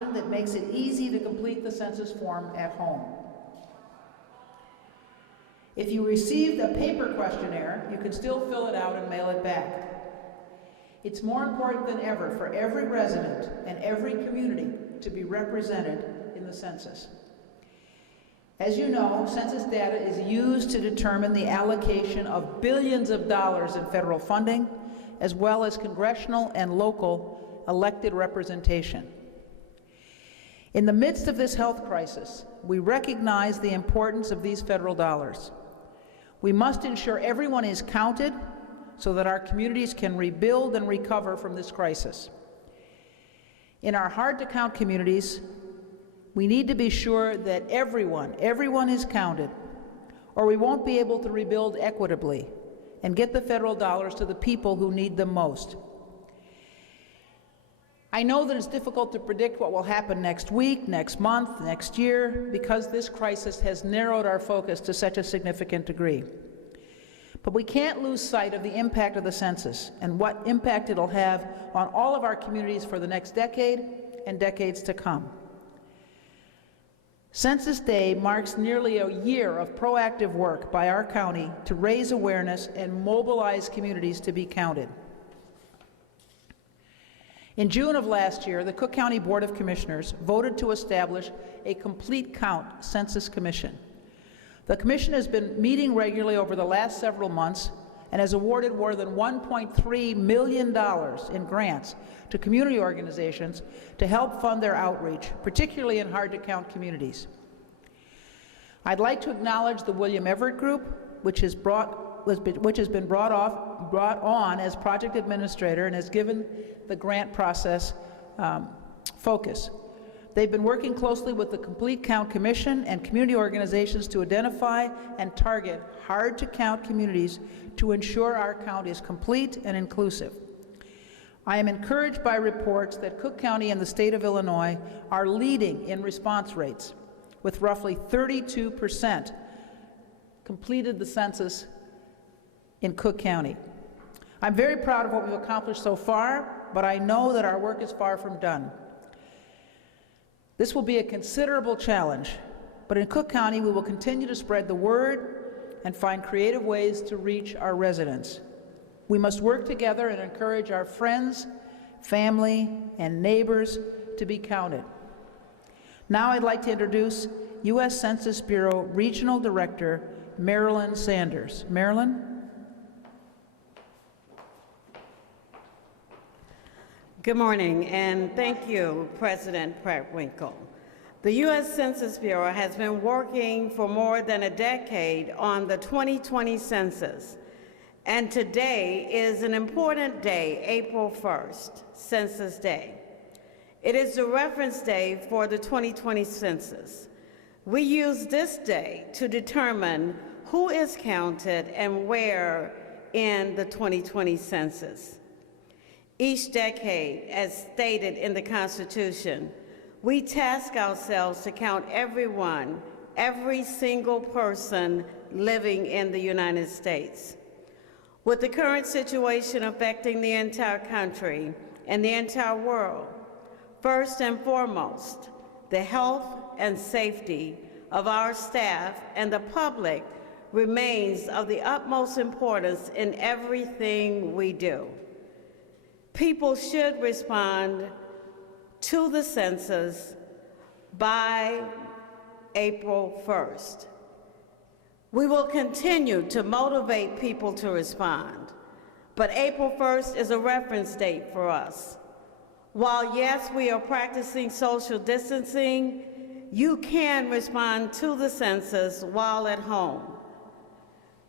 that makes it easy to complete the census form at home. If you received a paper questionnaire, you can still fill it out and mail it back. It's more important than ever for every resident and every community to be represented in the census. As you know, census data is used to determine the allocation of billions of dollars in federal funding, as well as congressional and local elected representation. In the midst of this health crisis, we recognize the importance of these federal dollars. We must ensure everyone is counted so that our communities can rebuild and recover from this crisis. In our hard-to-count communities, we need to be sure that everyone is counted, or we won't be able to rebuild equitably and get the federal dollars to the people who need them most. I know that it's difficult to predict what will happen next week, next month, next year, because this crisis has narrowed our focus to such a significant degree. But we can't lose sight of the impact of the census and what impact it'll have on all of our communities for the next decade and decades to come. Census Day marks nearly a year of proactive work by our county to raise awareness and mobilize communities to be counted. In June of last year, the Cook County Board of Commissioners voted to establish a Complete Count Census Commission. The commission has been meeting regularly over the last several months and has awarded more than $1.3 million in grants to community organizations to help fund their outreach, particularly in hard-to-count communities. I'd like to acknowledge the William Everett Group, which has been brought on as project administrator and has given the grant process focus. They've been working closely with the Complete Count Commission and community organizations to identify and target hard-to-count communities to ensure our count is complete and inclusive. I am encouraged by reports that Cook County and the state of Illinois are leading in response rates, with roughly 32% completed the census in Cook County. I'm very proud of what we've accomplished so far, but I know that our work is far from done. This will be a considerable challenge, but in Cook County we will continue to spread the word and find creative ways to reach our residents. We must work together and encourage our friends, family, and neighbors to be counted. Now I'd like to introduce U.S. Census Bureau Regional Director Marilyn Sanders. Marilyn? Good morning, and thank you, President Pritzker. The U.S. Census Bureau has been working for more than a decade on the 2020 census, and today is an important day, April 1st, Census Day. It is the reference day for the 2020 census. We use this day to determine who is counted and where in the 2020 census. Each decade, as stated in the Constitution, we task ourselves to count everyone, every single person living in the United States. With the current situation affecting the entire country and the entire world, first and foremost, the health and safety of our staff and the public remains of the utmost importance in everything we do. People should respond to the census by April 1st. We will continue to motivate people to respond, but April 1st is a reference date for us. While yes, we are practicing social distancing, you can respond to the census while at home.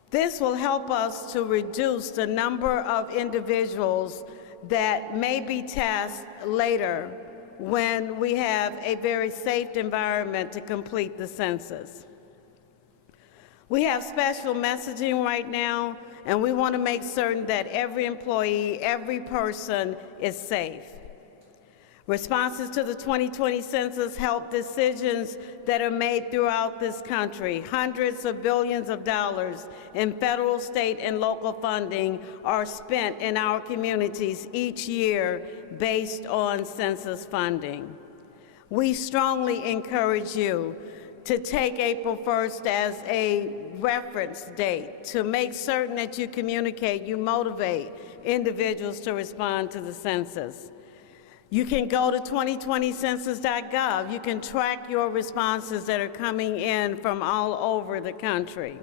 This will help us to reduce the number of individuals that may be tasked later when we have a very safe environment to complete the census. We have special messaging right now, and we want to make certain that every employee, every person is safe. Responses to the 2020 census help decisions that are made throughout this country. Hundreds of billions of dollars in federal, state, and local funding are spent in our communities each year based on census funding. We strongly encourage you to take April 1st as a reference date to make certain that you communicate, you motivate individuals to respond to the census. You can go to 2020census.gov. You can track your responses that are coming in from all over the country.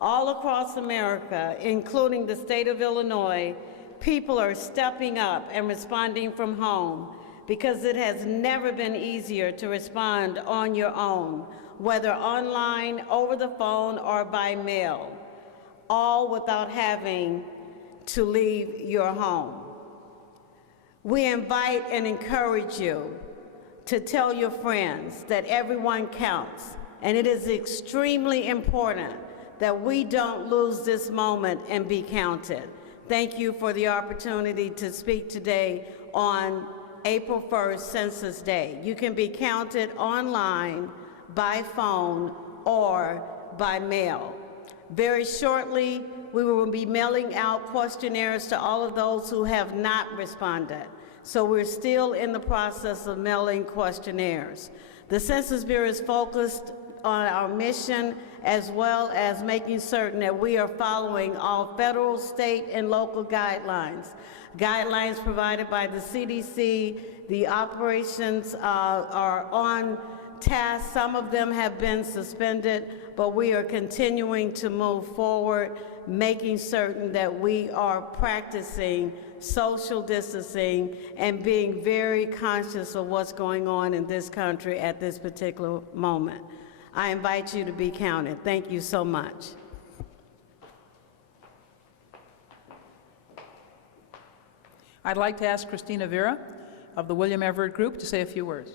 All across America, including the state of Illinois, people are stepping up and responding from home because it has never been easier to respond on your own, whether online, over the phone, or by mail, all without having to leave your home. We invite and encourage you to tell your friends that everyone counts, and it is extremely important that we don't lose this moment and be counted. Thank you for the opportunity to speak today on April 1st, Census Day. You can be counted online, by phone, or by mail. Very shortly, we will be mailing out questionnaires to all of those who have not responded. So we're still in the process of mailing questionnaires. The Census Bureau is focused on our mission as well as making certain that we are following all federal, state, and local guidelines. Guidelines provided by the CDC, the operations are on task. Some of them have been suspended, but we are continuing to move forward, making certain that we are practicing social distancing and being very conscious of what's going on in this country at this particular moment. I invite you to be counted. Thank you so much. I'd like to ask Christina Vera of the William Everett Group to say a few words.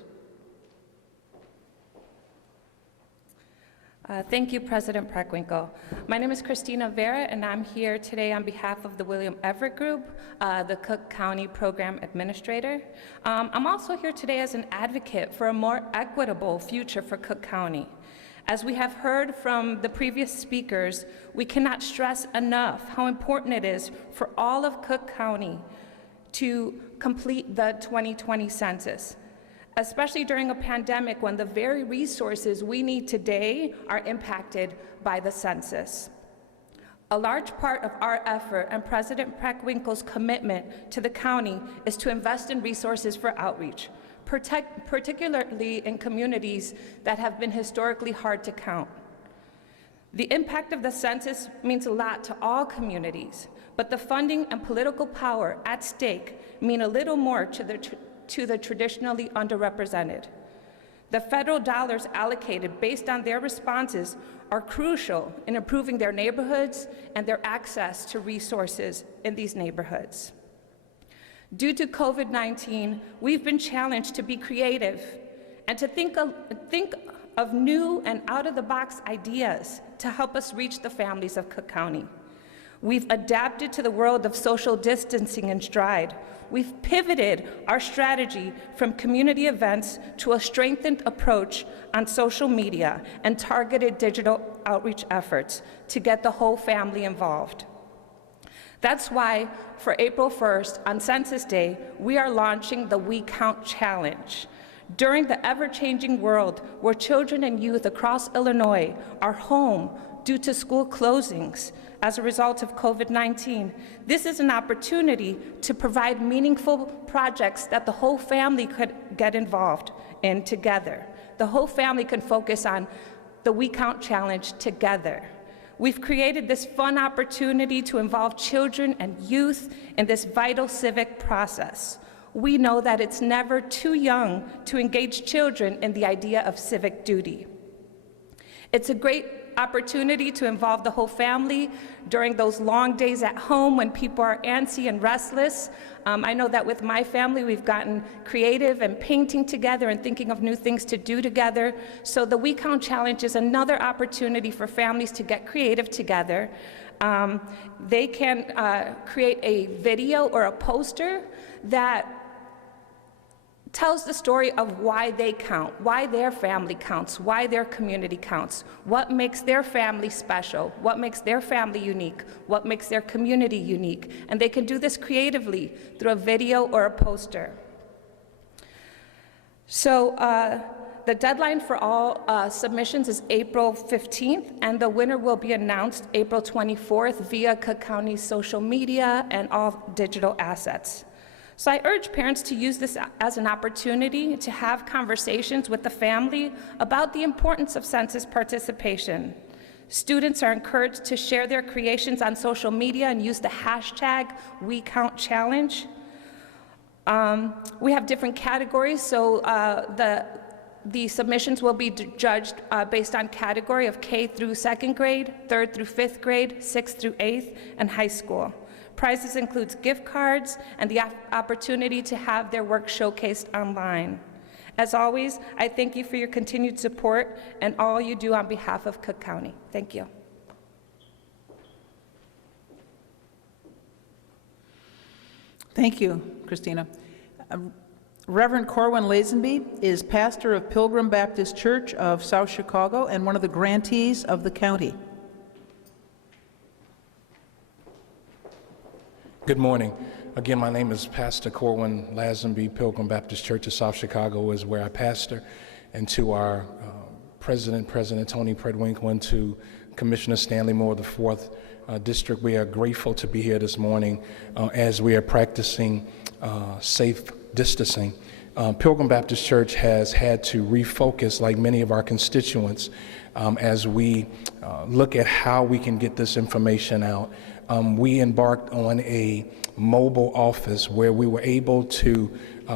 Thank you, President Preckwinkle. My name is Christina Vera, and I'm here today on behalf of the William Everett Group, the Cook County Program Administrator. I'm also here today as an advocate for a more equitable future for Cook County. As we have heard from the previous speakers, we cannot stress enough how important it is for all of Cook County to complete the 2020 census, especially during a pandemic when the very resources we need today are impacted by the census. A large part of our effort and President Preckwinkle's commitment to the county is to invest in resources for outreach, particularly in communities that have been historically hard to count. The impact of the census means a lot to all communities, but the funding and political power at stake mean a little more to the traditionally underrepresented. The federal dollars allocated based on their responses are crucial in improving their neighborhoods and their access to resources in these neighborhoods. Due to COVID-19, we've been challenged to be creative and to think of new and out-of-the-box ideas to help us reach the families of Cook County. We've adapted to the world of social distancing in stride. We've pivoted our strategy from community events to a strengthened approach on social media and targeted digital outreach efforts to get the whole family involved. That's why, for April 1st, on Census Day, we are launching the We Count Challenge. During the ever-changing world where children and youth across Illinois are home due to school closings as a result of COVID-19, this is an opportunity to provide meaningful projects that the whole family could get involved in together. The whole family can focus on the We Count Challenge together. We've created this fun opportunity to involve children and youth in this vital civic process. We know that it's never too young to engage children in the idea of civic duty. It's a great opportunity to involve the whole family during those long days at home when people are antsy and restless. I know that with my family, we've gotten creative and painting together and thinking of new things to do together. So the We Count Challenge is another opportunity for families to get creative together. They can create a video or a poster that tells the story of why they count, why their family counts, why their community counts, what makes their family special, what makes their family unique, what makes their community unique. And they can do this creatively through a video or a poster. So the deadline for all submissions is April 15th, and the winner will be announced April 24th via Cook County's social media and all digital assets. So I urge parents to use this as an opportunity to have conversations with the family about the importance of census participation. Students are encouraged to share their creations on social media and use the hashtag #WeCountChallenge. We have different categories, so the submissions will be judged based on category of K through 2nd grade, 3rd through 5th grade, 6th through 8th, and high school. Prizes includes gift cards and the opportunity to have their work showcased online. As always, I thank you for your continued support and all you do on behalf of Cook County. Thank you. Thank you, Christina. Reverend Corwin Lazenby is pastor of Pilgrim Baptist Church of South Chicago and one of the grantees of the county. Good morning. Again, my name is Pastor Corwin Lazenby. Pilgrim Baptist Church of South Chicago is where I pastor. And to our President Tony Predwinkle, and to Commissioner Stanley Moore, the 4th District, we are grateful to be here this morning as we are practicing safe distancing. Pilgrim Baptist Church has had to refocus, like many of our constituents, as we look at how we can get this information out. We embarked on a mobile office where we were able to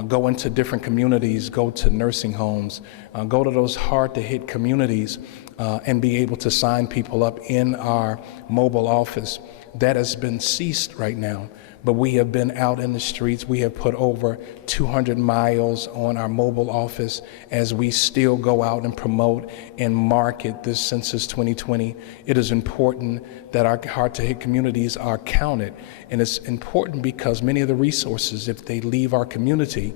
go into different communities, go to nursing homes, go to those hard-to-hit communities, and be able to sign people up in our mobile office. That has been ceased right now, but we have been out in the streets. We have put over 200 miles on our mobile office as we still go out and promote and market this Census 2020. It is important that our hard-to-hit communities are counted, and it's important because many of the resources, if they leave our community,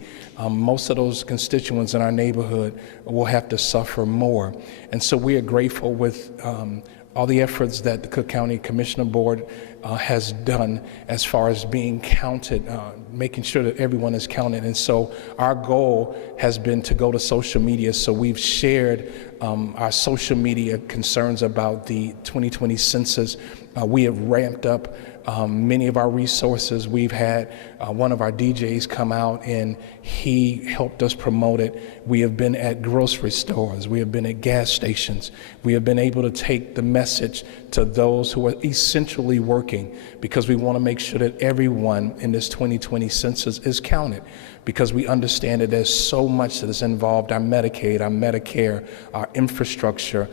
most of those constituents in our neighborhood will have to suffer more. And so we are grateful with all the efforts that the Cook County Commissioner Board has done as far as being counted, making sure that everyone is counted. And so our goal has been to go to social media. So we've shared our social media concerns about the 2020 census. We have ramped up many of our resources. We've had one of our DJs come out and he helped us promote it. We have been at grocery stores. We have been at gas stations. We have been able to take the message to those who are essentially working, because we want to make sure that everyone in this 2020 census is counted, because we understand that there's so much that is involved: our Medicaid, our Medicare, our infrastructure,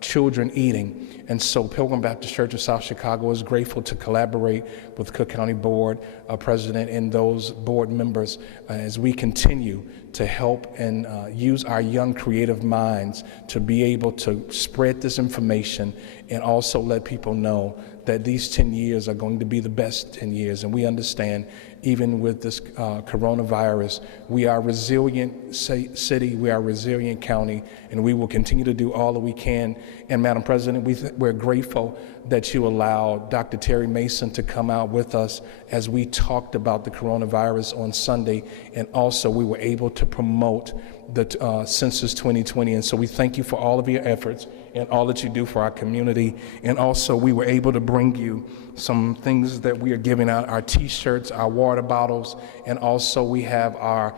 children eating. And so Pilgrim Baptist Church of South Chicago is grateful to collaborate with Cook County Board President and those board members as we continue to help and use our young creative minds to be able to spread this information and also let people know that these 10 years are going to be the best 10 years. And we understand, even with this coronavirus, we are a resilient city, we are a resilient county, and we will continue to do all that we can. And Madam President, we're grateful that you allowed Dr. Terry Mason to come out with us as we talked about the coronavirus on Sunday, and also we were able to promote the Census 2020. And so we thank you for all of your efforts and all that you do for our community. And also we were able to bring you some things that we are giving out: our t-shirts, our water bottles, and also we have our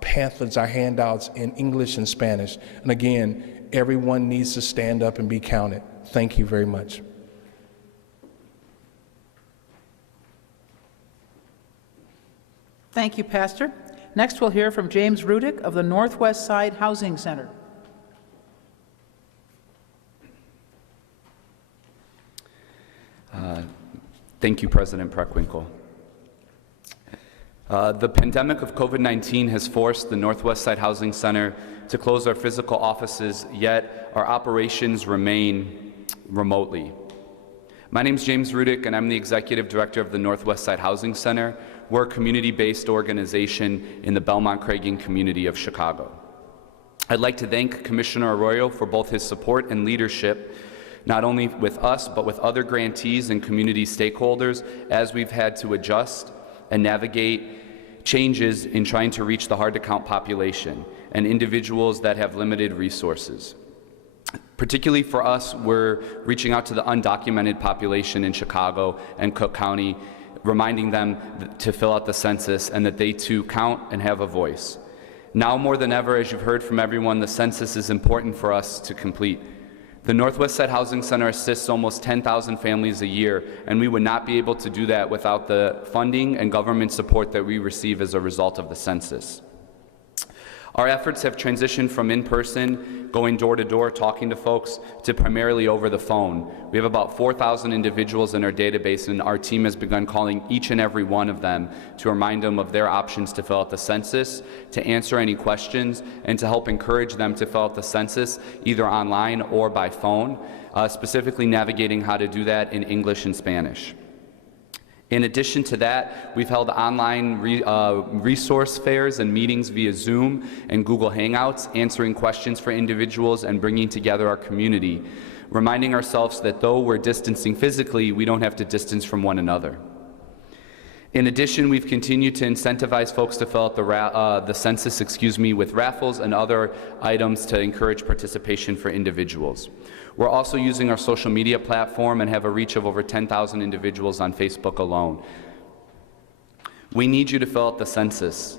pamphlets, our handouts in English and Spanish. And again, everyone needs to stand up and be counted. Thank you very much. Thank you, Pastor. Next, we'll hear from James Rudick of the Northwest Side Housing Center. Thank you, President Preckwinkle. The pandemic of COVID-19 has forced the Northwest Side Housing Center to close our physical offices, yet our operations remain remotely. My name is James Rudick, and I'm the Executive Director of the Northwest Side Housing Center. We're a community-based organization in the Belmont-Craigie community of Chicago. I'd like to thank Commissioner Arroyo for both his support and leadership, not only with us, but with other grantees and community stakeholders, as we've had to adjust and navigate changes in trying to reach the hard-to-count population and individuals that have limited resources. Particularly for us, we're reaching out to the undocumented population in Chicago and Cook County, reminding them to fill out the census and that they too count and have a voice. Now more than ever, as you've heard from everyone, the census is important for us to complete. The Northwest Side Housing Center assists almost 10,000 families a year, and we would not be able to do that without the funding and government support that we receive as a result of the census. Our efforts have transitioned from in-person, going door to door, talking to folks, to primarily over the phone. We have about 4,000 individuals in our database, and our team has begun calling each and every one of them to remind them of their options to fill out the census, to answer any questions, and to help encourage them to fill out the census either online or by phone, specifically navigating how to do that in English and Spanish. In addition to that, we've held online resource fairs and meetings via Zoom and Google Hangouts, answering questions for individuals and bringing together our community, reminding ourselves that though we're distancing physically, we don't have to distance from one another. In addition, we've continued to incentivize folks to fill out the census, with raffles and other items to encourage participation for individuals. We're also using our social media platform and have a reach of over 10,000 individuals on Facebook alone. We need you to fill out the census.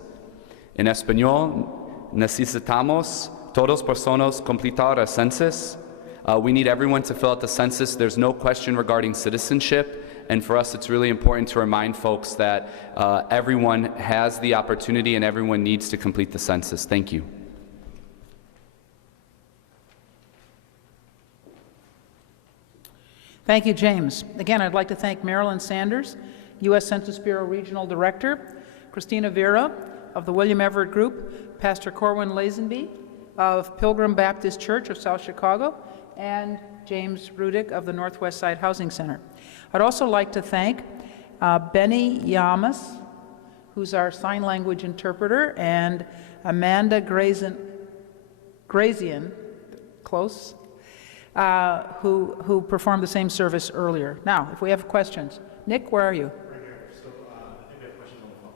En español, necesitamos todas personas completar el census. We need everyone to fill out the census. There's no question regarding citizenship. And for us, it's really important to remind folks that everyone has the opportunity and everyone needs to complete the census. Thank you. Thank you, James. Again, I'd like to thank Marilyn Sanders, U.S. Census Bureau Regional Director, Christina Vera of the William Everett Group, Pastor Corwin Lazenby of Pilgrim Baptist Church of South Chicago, and James Rudick of the Northwest Side Housing Center. I'd also like to thank Benny Yamas, who's our sign language interpreter, and Amanda Grazian, close, who performed the same service earlier. Now, if we have questions. Nick, where are you? Right here. So I think we have questions on the phone.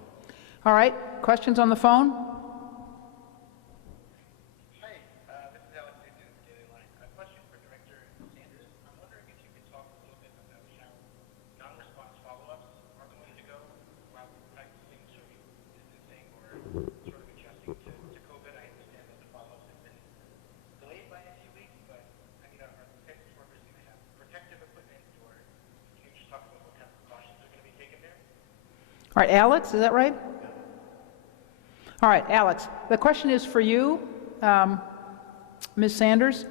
All right, questions on the phone? Hi, this is Alex with Daily Line. A question for Director Sanders. I'm wondering if you could talk a little bit about how non-response follow-ups are going to go while practicing social distancing or sort of adjusting to COVID. I understand that the follow-ups have been delayed by a few weeks, but I mean, are the census workers going to have protective equipment, or can you just talk about what kind of precautions are going to be taken there? All right, Alex, is that right? All right, Alex, the question is for you, Ms. Sanders.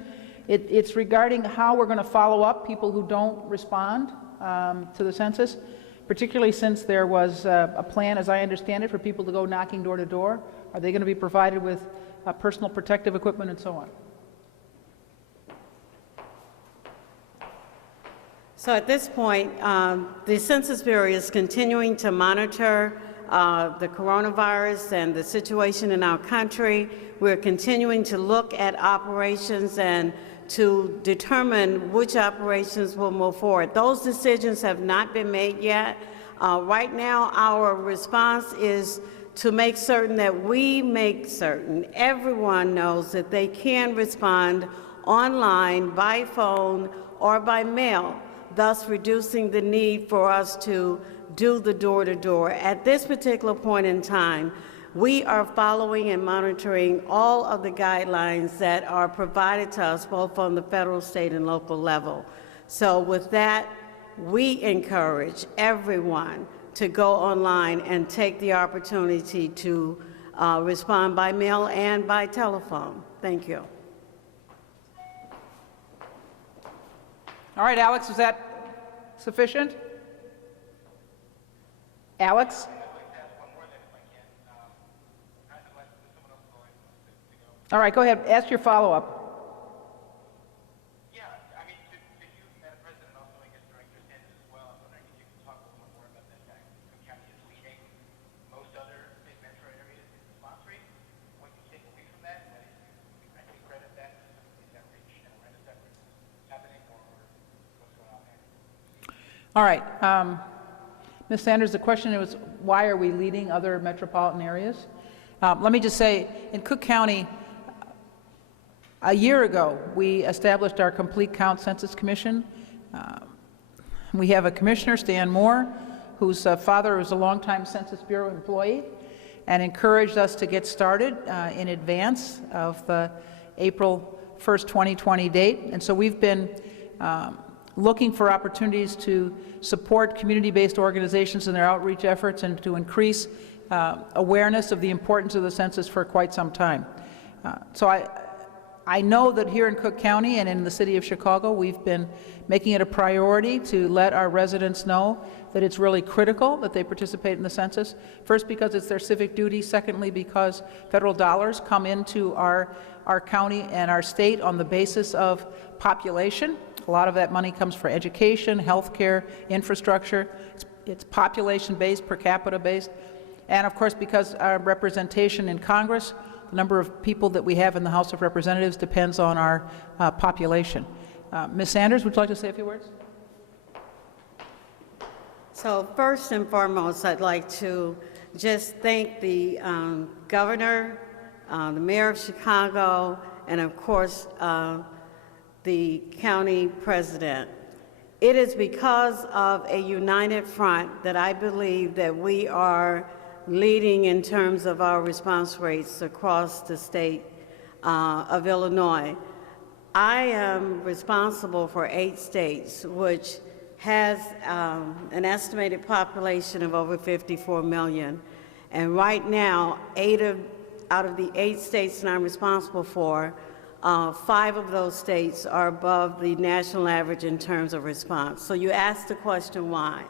It's regarding how we're going to follow up people who don't respond to the census, particularly since there was a plan, as I understand it, for people to go knocking door to door. Are they going to be provided with personal protective equipment and so on? So at this point, the Census Bureau is continuing to monitor the coronavirus and the situation in our country. We're continuing to look at operations and to determine which operations will move forward. Those decisions have not been made yet. Right now, our response is to make certain that we make certain everyone knows that they can respond online, by phone, or by mail, thus reducing the need for us to do the door-to-door. At this particular point in time, we are following and monitoring all of the guidelines that are provided to us both on the federal, state, and local level. So with that, we encourage everyone to go online and take the opportunity to respond by mail and by telephone. Thank you. All right, Alex, is that sufficient? Alex? All right, go ahead. Ask your follow-up. Yeah, I mean, to you, Madam President, also I guess Director Sanders as well, I'm wondering if you could talk a little more about the fact that Cook County is leading most other big metro areas in response rate. What you take away from that, that you actually credit that to some of these outreach and awareness efforts happening, or what's going on there? All right. Ms. Sanders, the question was, why are we leading other metropolitan areas? Let me just say, in Cook County, a year ago, we established our Complete Count Census Commission. We have a commissioner, Stan Moore, whose father was a longtime Census Bureau employee, and encouraged us to get started in advance of the April 1st, 2020 date. And so we've been looking for opportunities to support community-based organizations in their outreach efforts and to increase awareness of the importance of the census for quite some time. So I know that here in Cook County and in the city of Chicago, we've been making it a priority to let our residents know that it's really critical that they participate in the census. First, because it's their civic duty. Secondly, because federal dollars come into our county and our state on the basis of population. A lot of that money comes for education, healthcare, infrastructure. It's population-based, per capita-based. And of course, because our representation in Congress, the number of people that we have in the House of Representatives depends on our population. Ms. Sanders, would you like to say a few words? So first and foremost, I'd like to just thank the governor, the mayor of Chicago, and of course, the county president. It is because of a united front that I believe that we are leading in terms of our response rates across the state of Illinois. I am responsible for 8 states, which has an estimated population of over 54 million. And right now, out of the 8 states that I'm responsible for, 5 of those states are above the national average in terms of response. So you asked the question, why?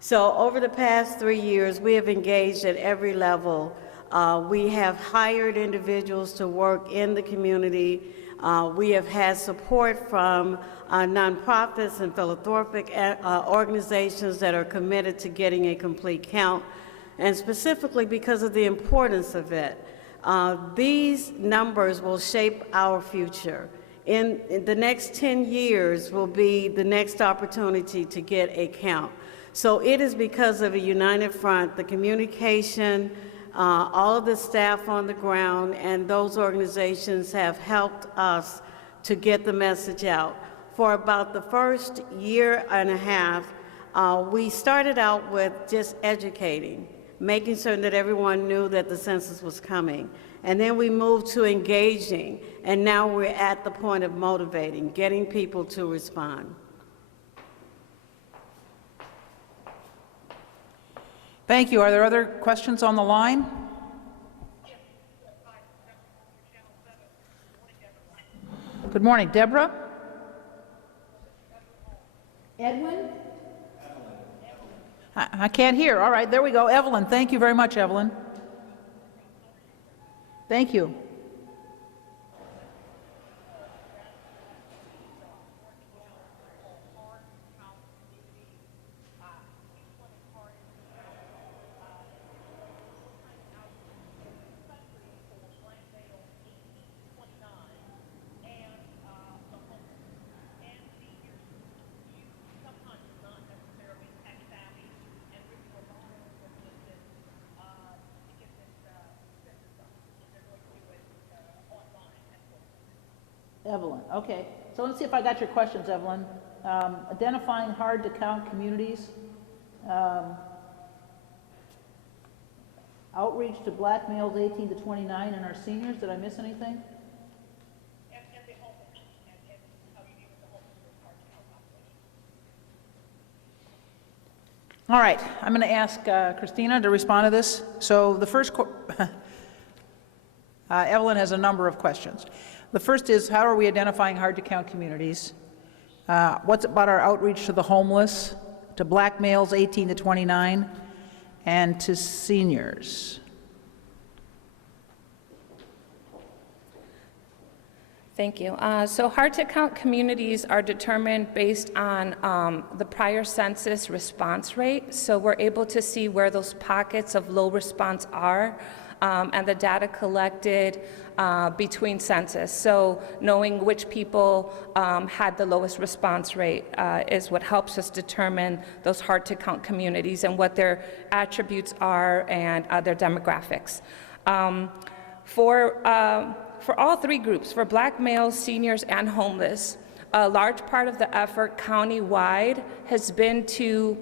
So over the past 3 years, we have engaged at every level. We have hired individuals to work in the community. We have had support from nonprofits and philanthropic organizations that are committed to getting a complete count, and specifically because of the importance of it. These numbers will shape our future. In the next 10 years will be the next opportunity to get a count. So it is because of a united front, the communication, all of the staff on the ground, and those organizations have helped us to get the message out. For about the first year and a half, we started out with just educating, making certain that everyone knew that the census was coming. And then we moved to engaging, and now we're at the point of motivating, getting people to respond. Thank you. Are there other questions on the line? Good morning. Deborah? Edwin? I can't hear. All right, there we go. Evelyn. Thank you very much, Evelyn. Thank you. Evelyn, okay. So let's see if I got your questions, Evelyn. Identifying hard-to-count communities, outreach to black males 18 to 29 and our seniors. Did I miss anything? All right, I'm going to ask Christina to respond to this. So the first, Evelyn has a number of questions. The first is, how are we identifying hard-to-count communities? What's about our outreach to the homeless, to black males 18 to 29, and to seniors? Thank you. So hard-to-count communities are determined based on the prior census response rate. So we're able to see where those pockets of low response are. and the data collected between census. So knowing which people had the lowest response rate is what helps us determine those hard-to-count communities and what their attributes are and their demographics. For all three groups, for Black males, seniors, and homeless, a large part of the effort county-wide has been to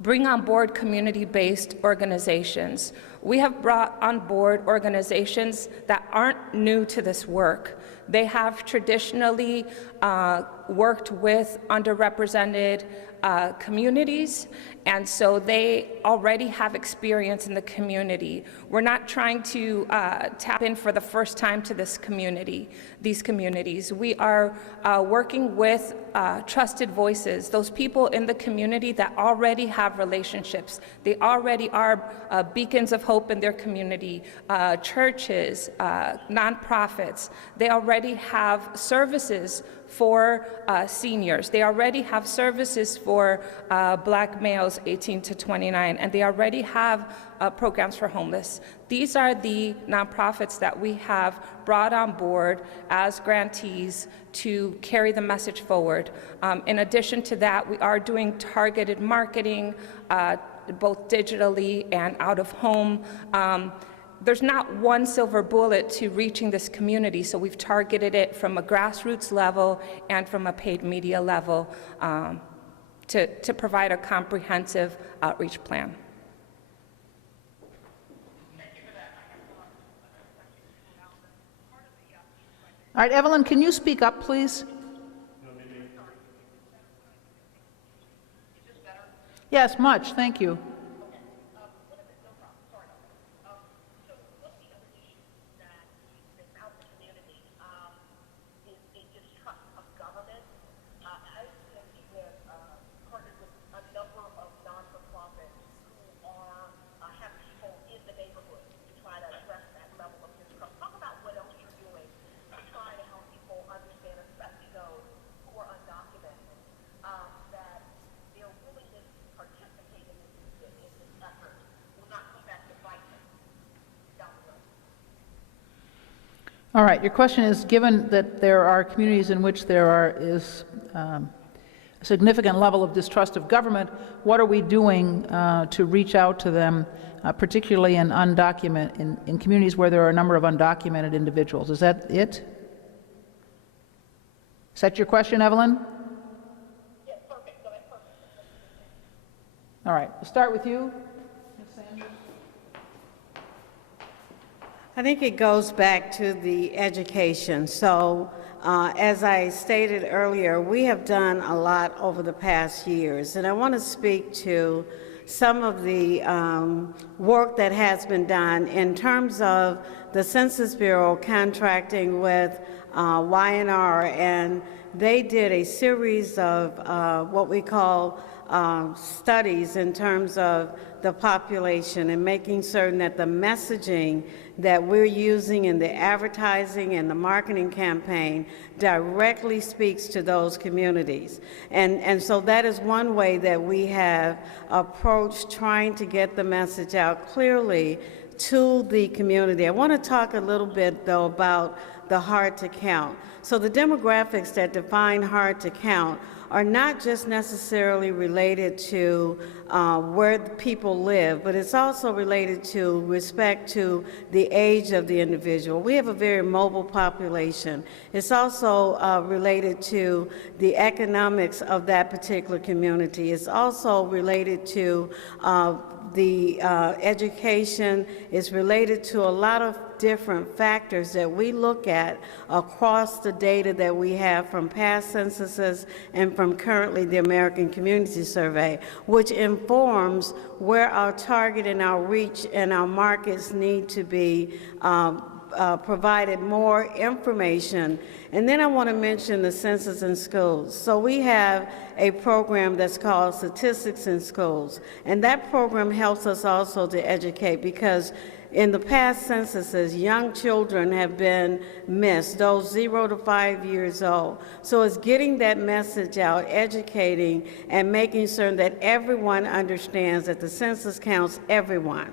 bring on board community-based organizations. We have brought on board organizations that aren't new to this work. They have traditionally worked with underrepresented communities, and so they already have experience in the community. We're not trying to tap in for the first time to these communities. We are working with trusted voices, those people in the community that already have relationships. They already are beacons of hope in their community, churches, nonprofits. They already have services for seniors. They already have services for Black males 18 to 29, and they already have programs for homeless. These are the nonprofits that we have brought on board as grantees to carry the message forward. In addition to that, we are doing targeted marketing, both digitally and out of home. There's not one silver bullet to reaching this community, so we've targeted it from a grassroots level and from a paid media level to provide a comprehensive outreach plan. All right, Evelyn, can you speak up, please? Yes, much, thank you. All right, your question is, given that there are communities in which there is a significant level of distrust of government, what are we doing to reach out to them, particularly in communities where there are a number of undocumented individuals? Is that it? Is that your question, Evelyn? Yes, perfect. Go ahead, perfect. All right, we'll start with you. I think it goes back to the education. So as I stated earlier, we have done a lot over the past years, and I want to speak to some of the work that has been done in terms of the Census Bureau contracting with Y&R, and they did a series of what we call studies in terms of the population and making certain that the messaging that we're using in the advertising and the marketing campaign directly speaks to those communities. And so that is one way that we have approached trying to get the message out clearly to the community. I want to talk a little bit, though, about the hard to count. So the demographics that define hard to count are not just necessarily related to where the people live, but it's also related to respect to the age of the individual. We have a very mobile population. It's also related to the economics of that particular community. It's also related to the education. Is related to a lot of different factors that we look at across the data that we have from past censuses and from currently the American Community Survey, which informs where our target and our reach and our markets need to be provided more information. And then I want to mention the census in schools. So we have a program that's called Statistics in Schools, and that program helps us also to educate, because in the past censuses, young children have been missed, those 0 to 5 years old. So it's getting that message out, educating, and making certain that everyone understands that the census counts everyone.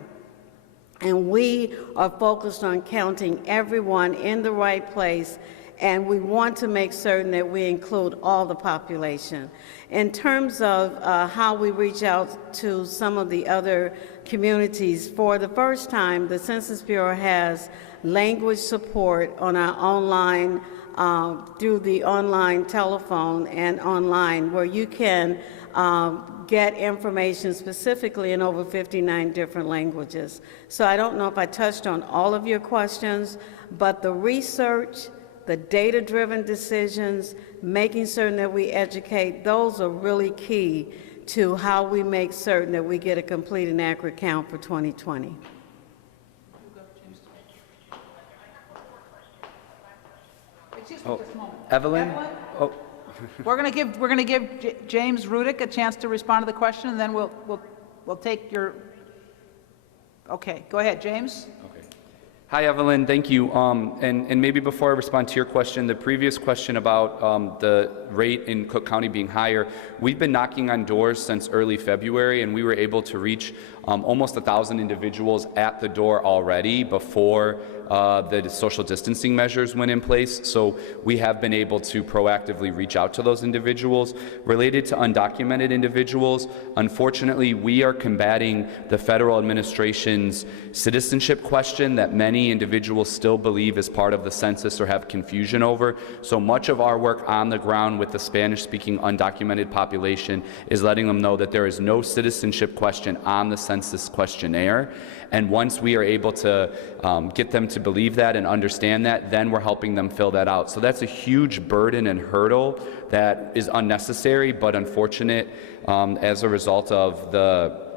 And we are focused on counting everyone in the right place, and we want to make certain that we include all the population. In terms of how we reach out to some of the other communities, for the first time, the Census Bureau has language support on our online, through the online telephone and online, where you can get information specifically in over 59 different languages. So I don't know if I touched on all of your questions, but the research, the data-driven decisions, making certain that we educate, those are really key to how we make certain that we get a complete and accurate count for 2020. Excuse me just a moment. Evelyn? Evelyn? Oh, We're going to give James Rudick a chance to respond to the question, and then we'll take your. Okay, go ahead, James. okay. Hi, Evelyn. Thank you. And maybe before I respond to your question, the previous question about the rate in Cook County being higher, we've been knocking on doors since early February, and we were able to reach almost 1,000 individuals at the door already before the social distancing measures went in place. So we have been able to proactively reach out to those individuals. Related to undocumented individuals, unfortunately, we are combating the federal administration's citizenship question that many individuals still believe is part of the census or have confusion over. So much of our work on the ground with the Spanish-speaking undocumented population is letting them know that there is no citizenship question on the census questionnaire. And once we are able to get them to believe that and understand that, then we're helping them fill that out. So that's a huge burden and hurdle that is unnecessary but unfortunate as a result of the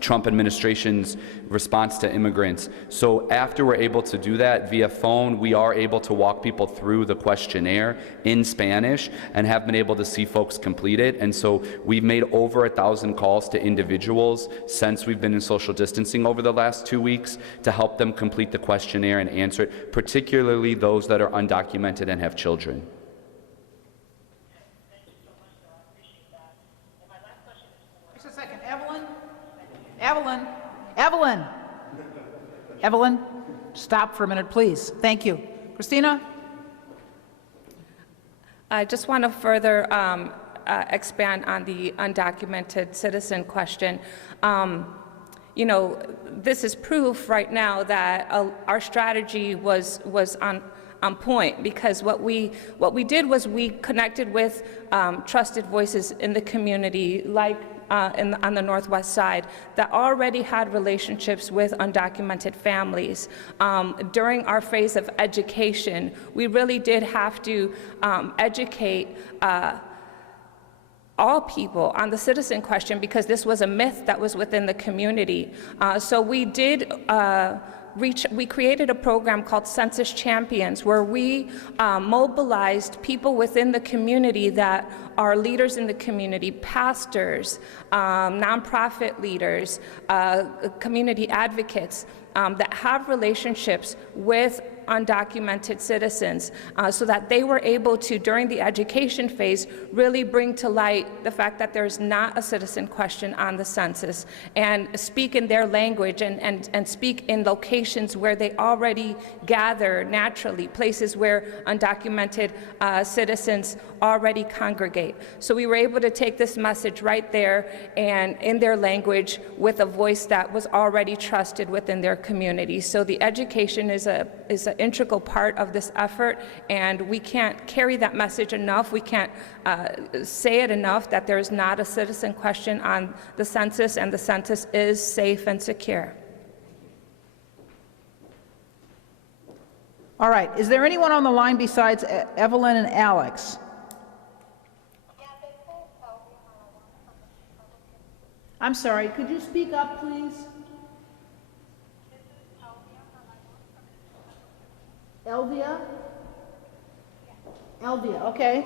Trump administration's response to immigrants. So after we're able to do that via phone, we are able to walk people through the questionnaire in Spanish and have been able to see folks complete it. And so we've made over 1,000 calls to individuals since we've been in social distancing over the last 2 weeks to help them complete the questionnaire and answer it, particularly those that are undocumented and have children. Just a second, Evelyn, stop for a minute, please. Thank you. Christina? I just want to further expand on the undocumented citizen question. You know, this is proof right now that our strategy was on point, because what we did was we connected with trusted voices in the community, like on the Northwest side, that already had relationships with undocumented families. During our phase of education, we really did have to educate all people on the citizen question, because this was a myth that was within the community. So we did we created a program called Census Champions, where we mobilized people within the community that are leaders in the community, pastors, nonprofit leaders, community advocates that have relationships with undocumented citizens, so that they were able to, during the education phase, really bring to light the fact that there's not a citizen question on the census, and speak in their language and speak in locations where they already gather naturally, places where undocumented citizens already congregate. So we were able to take this message right there and in their language with a voice that was already trusted within their community. So the education is an integral part of this effort, and we can't carry that message enough. We can't say it enough that there is not a citizen question on the census, and the census is safe and secure. All right. Is there anyone on the line besides Evelyn and Alex? I'm sorry. Could you speak up, please? Elvia? Elvia, okay.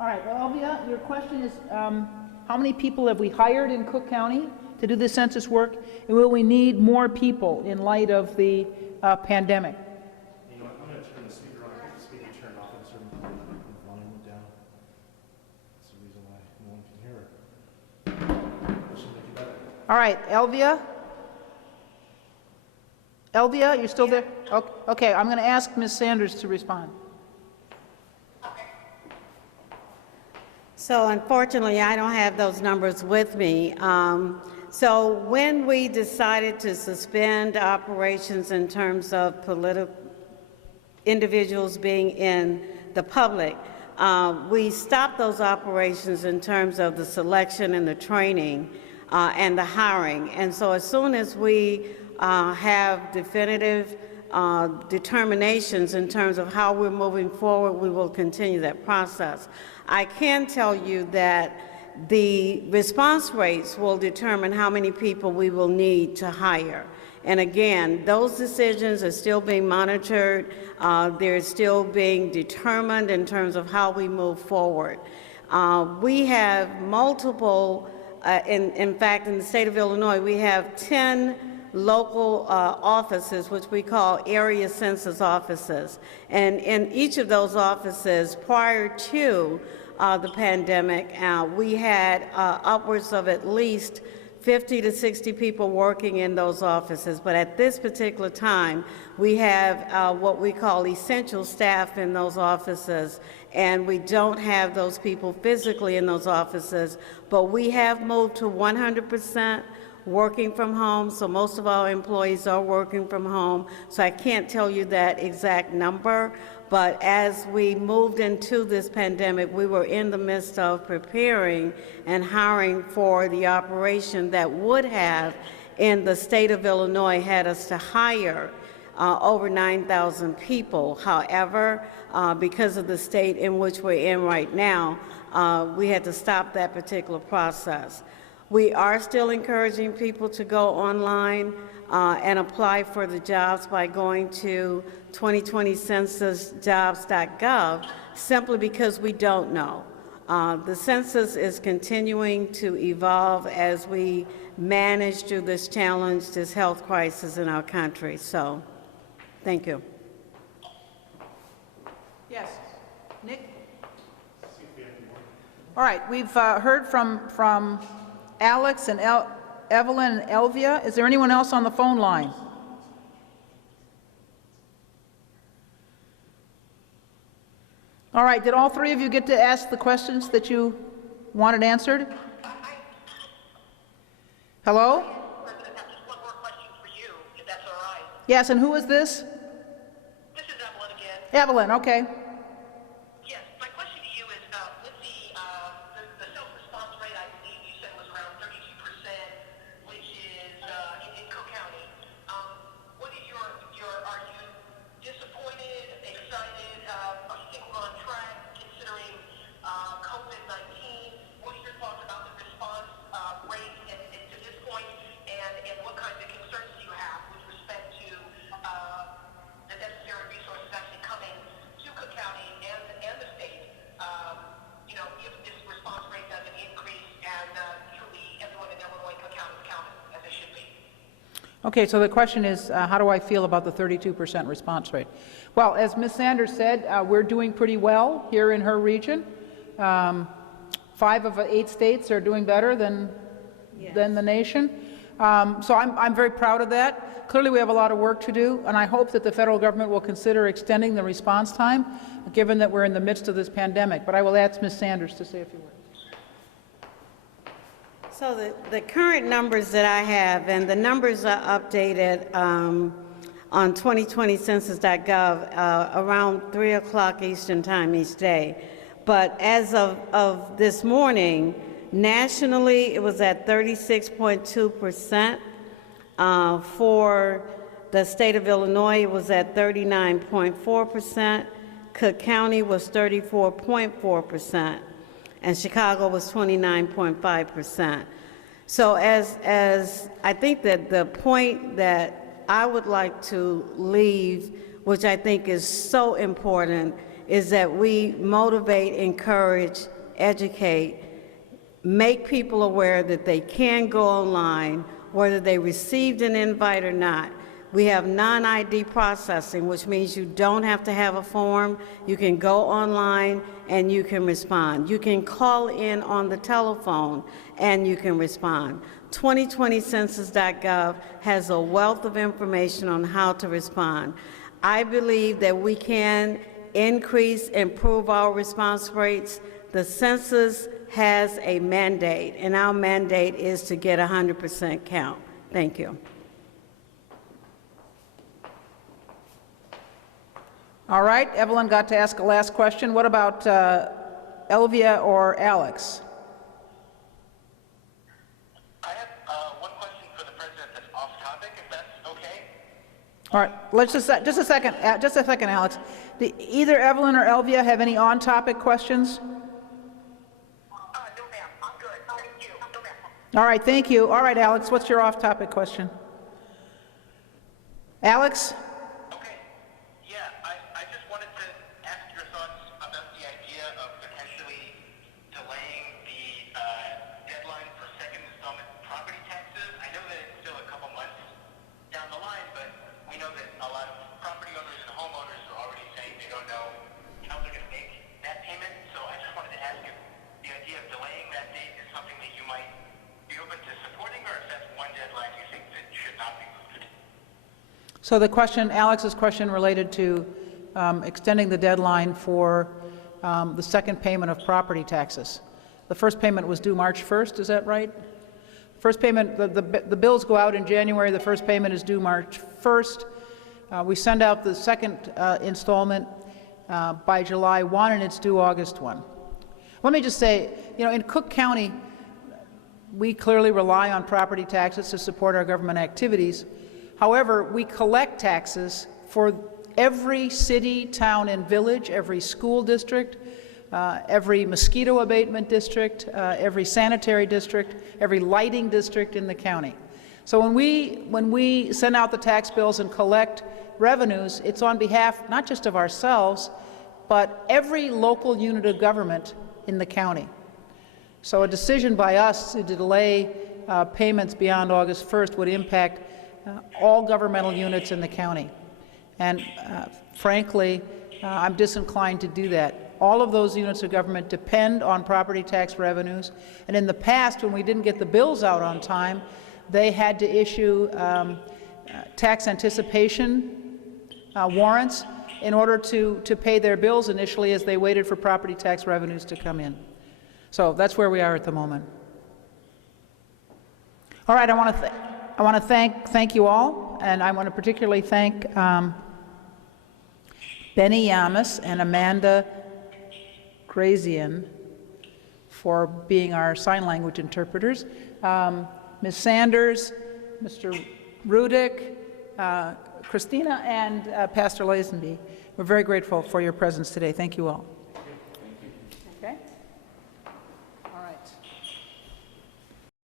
All right, well, Elvia, your question is, how many people have we hired in Cook County to do the census work? And will we need more people in light of the pandemic? You know what, I'm going to turn the speaker on. I think the speaker turned off at a certain point. The volume went down. That's the reason why no one can hear her. That should make it better. All right, Elvia? Elvia, you still there? Okay, I'm going to ask Ms. Sanders to respond. So unfortunately, I don't have those numbers with me. So when we decided to suspend operations in terms of individuals being in the public, we stopped those operations in terms of the selection and the training and the hiring. And so as soon as we have definitive determinations in terms of how we're moving forward, we will continue that process. I can tell you that the response rates will determine how many people we will need to hire. And again, those decisions are still being monitored. They're still being determined in terms of how we move forward. We have multiple, in fact, in the state of Illinois, we have 10 local offices, which we call area census offices. And in each of those offices, prior to the pandemic, we had upwards of at least 50 to 60 people working in those offices. But at this particular time, we have what we call essential staff in those offices, and we don't have those people physically in those offices. But we have moved to 100% working from home, so most of our employees are working from home. So I can't tell you that exact number, but as we moved into this pandemic, we were in the midst of preparing and hiring for the operation that would have, in the state of Illinois, had us to hire over 9,000 people. However, because of the state in which we're in right now, we had to stop that particular process. We are still encouraging people to go online and apply for the jobs by going to 2020censusjobs.gov, simply because we don't know. The census is continuing to evolve as we manage through this challenge, this health crisis in our country. So, thank you. Yes, Nick? All right, we've heard from Alex and Evelyn and Elvia. Is there anyone else on the phone line? All right, did all three of you get to ask the questions that you wanted answered? Hello? President, I have just one more question for you, if that's all right. Yes, and who is this? This is Evelyn again. Evelyn, okay. Yes, my question to you is with the self-response rate, I believe you said was around 32%, which is in Cook County. What is are you disappointed, excited? Are you think we're on track considering COVID-19? What are your thoughts about the response rate to this point, and what kinds of concerns do you have with respect to the necessary resources actually coming to Cook County and the state, if this response rate doesn't increase and truly everyone in Illinois and Cook County is counted as they should be? Okay, so the question is, how do I feel about the 32% response rate? Well, as Ms. Sanders said, we're doing pretty well here in her region. 5 of 8 states are doing better than the nation. So I'm very proud of that. Clearly, we have a lot of work to do, and I hope that the federal government will consider extending the response time, given that we're in the midst of this pandemic. But I will ask Ms. Sanders to say a few words. So the current numbers that I have, and the numbers are updated on 2020census.gov around 3 o'clock Eastern Time each day. But as of this morning, nationally, it was at 36.2%. For the state of Illinois, it was at 39.4%. Cook County was 34.4%. And Chicago was 29.5%. So as I think that the point that I would like to leave, which I think is so important, is that we motivate, encourage, educate, make people aware that they can go online, whether they received an invite or not. We have non-ID processing, which means you don't have to have a form. You can go online and you can respond. You can call in on the telephone and you can respond. 2020census.gov has a wealth of information on how to respond. I believe that we can increase, improve our response rates. The census has a mandate, and our mandate is to get 100% count. Thank you. All right, Evelyn got to ask a last question. What about Elvia or Alex? I have one question for the president that's off topic, if that's okay. All right, let's just a second, Alex. Do either Evelyn or Elvia have any on-topic questions? No, ma'am. I'm good. Thank you. No, ma'am. All right, thank you. All right, Alex, what's your off-topic question? Alex? Okay. Yeah, I just wanted to ask your thoughts about the idea of potentially delaying the deadline for second installment property taxes. I know that it's still a couple months down the line, but we know that a lot of property owners and homeowners are already saying they don't know how they're going to make that payment. So I just wanted to ask if the idea of delaying that date is something that you might be open to supporting, or if that's one deadline you think that should not be moved. So the question, Alex's question related to extending the deadline for the second payment of property taxes. The first payment was due March 1st, is that right? First payment, the bills go out in January, the first payment is due March 1st. We send out the second installment by July 1, and it's due August 1. Let me just say, you know, in Cook County, we clearly rely on property taxes to support our government activities. However, we collect taxes for every city, town, and village, every school district, every mosquito abatement district, every sanitary district, every lighting district in the county. So when we send out the tax bills and collect revenues, it's on behalf not just of ourselves, but every local unit of government in the county. So a decision by us to delay payments beyond August 1st would impact all governmental units in the county. And frankly, I'm disinclined to do that. All of those units of government depend on property tax revenues, and in the past, when we didn't get the bills out on time, they had to issue tax anticipation warrants in order to pay their bills initially as they waited for property tax revenues to come in. So that's where we are at the moment. All right, I want to thank you all, and I want to particularly thank Benny Yamas and Amanda Grazian for being our sign language interpreters. Ms. Sanders, Mr. Rudick, Christina, and Pastor Lazenby. We're very grateful for your presence today. Thank you all.